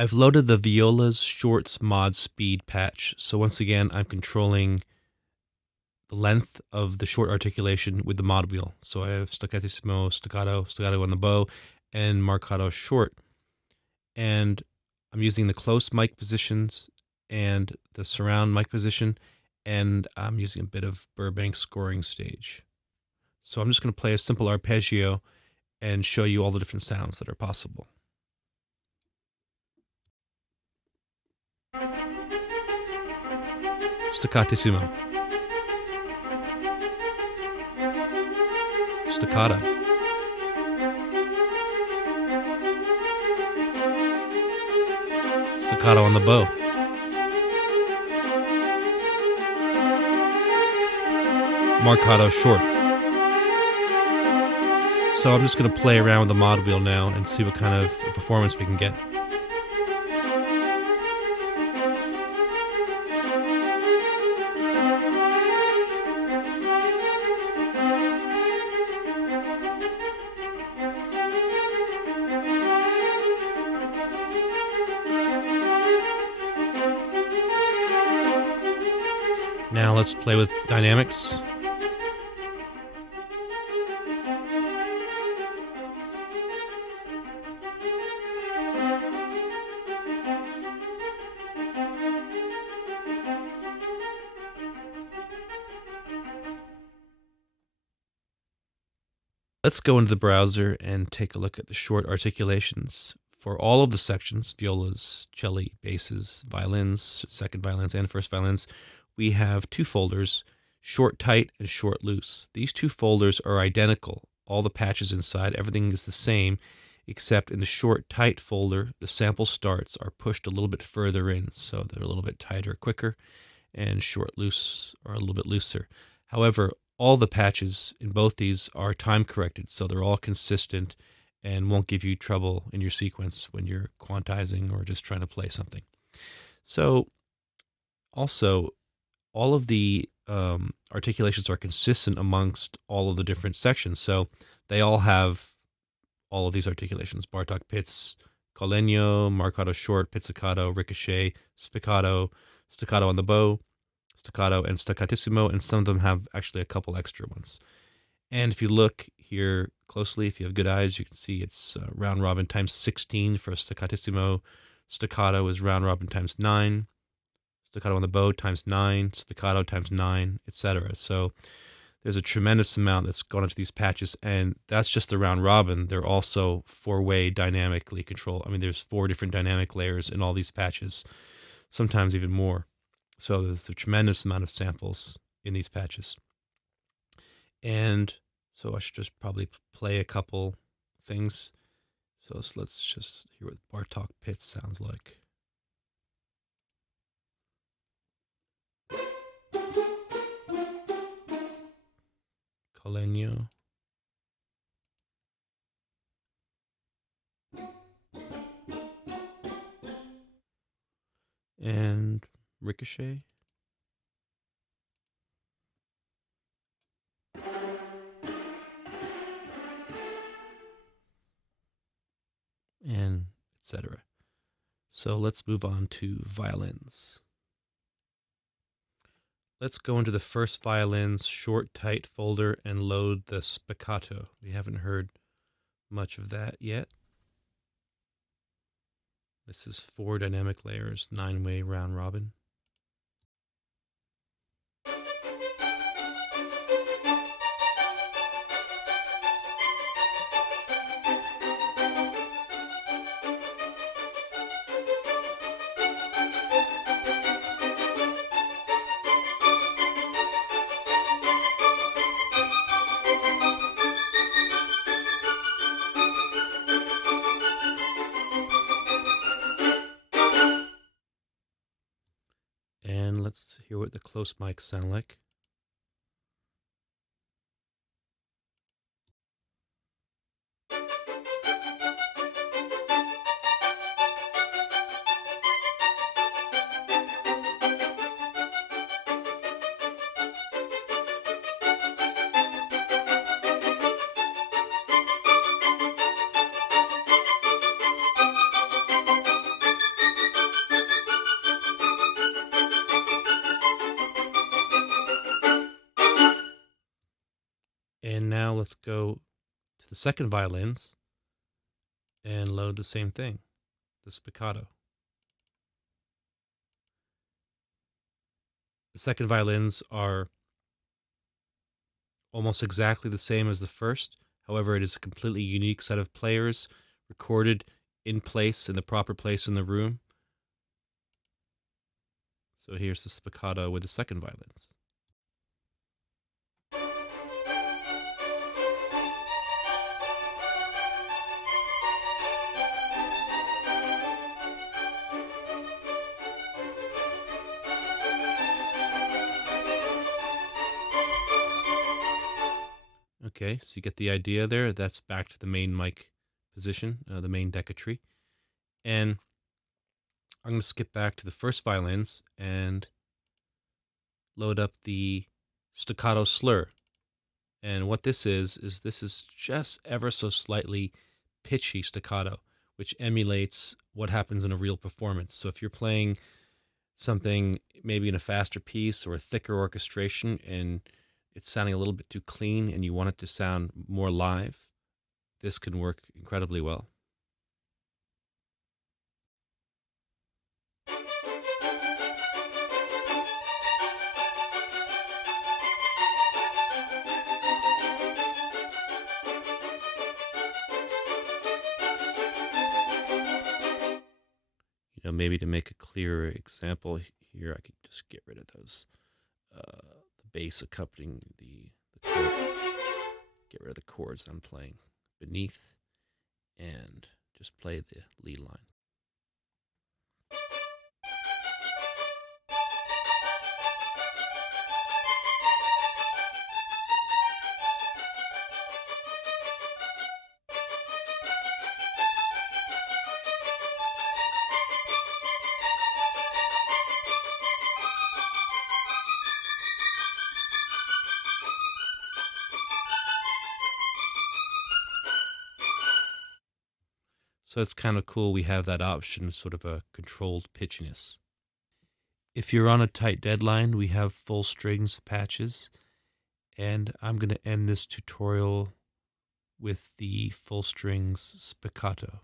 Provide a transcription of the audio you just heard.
I've loaded the Violas Shorts Mod Speed patch. So once again, I'm controlling the length of the short articulation with the mod wheel. So I have staccatissimo, staccato, staccato on the bow, and marcato short. And I'm using the close mic positions and the surround mic position, and I'm using a bit of Burbank scoring stage. So I'm just going to play a simple arpeggio and show you all the different sounds that are possible. Staccatissimo, staccato, staccato on the bow, marcato short. So I'm just going to play around with the mod wheel now and see what kind of performance we can get. Now let's play with dynamics. Let's go into the browser and take a look at the short articulations. For all of the sections, violas, cello, basses, violins, second violins, and first violins, we have two folders, short tight and short loose. These two folders are identical. All the patches inside, everything is the same, except in the short tight folder, the sample starts are pushed a little bit further in, so they're a little bit tighter, quicker, and short loose are a little bit looser. However, all the patches in both these are time corrected, so they're all consistent and won't give you trouble in your sequence when you're quantizing or just trying to play something. So also, all of the articulations are consistent amongst all of the different sections. So they all have all of these articulations: Bartok pizz, collegno, marcato short, pizzicato, ricochet, spiccato, staccato on the bow, staccato, and staccatissimo, and some of them have actually a couple extra ones. And if you look here closely, if you have good eyes, you can see it's round robin times 16 for staccatissimo. Staccato is round robin times 9. Staccato on the bow times 9, spiccato times 9, etc. So there's a tremendous amount that's gone into these patches, and that's just the round robin. They're also four-way dynamically controlled. I mean, there's 4 different dynamic layers in all these patches, sometimes even more. So there's a tremendous amount of samples in these patches. And so I should just probably play a couple things. So let's just hear what Bartok pizz sounds like. Collegno. And ricochet. And etc. So let's move on to violins. Let's go into the first violin's short tight folder and load the spiccato. We haven't heard much of that yet. This is 4 dynamic layers, 9-way round robin. And let's hear what the close mics sound like. And now let's go to the second violins and load the same thing, the spiccato. The second violins are almost exactly the same as the first. However, it is a completely unique set of players recorded in place, in the proper place in the room. So here's the spiccato with the second violins. Okay, so you get the idea there. That's back to the main mic position, the main decatry. And I'm going to skip back to the first violins and load up the Staccato Slur. And what this is this is just ever so slightly pitchy staccato, which emulates what happens in a real performance. So if you're playing something maybe in a faster piece or a thicker orchestration and it's sounding a little bit too clean and you want it to sound more live, this can work incredibly well. You know, maybe to make a clearer example here, I could just get rid of those, the bass accompanying the chord. Get rid of the chords I'm playing beneath and just play the lead line. So it's kind of cool we have that option, sort of a controlled pitchiness. If you're on a tight deadline, we have full strings patches, and I'm going to end this tutorial with the full strings spiccato.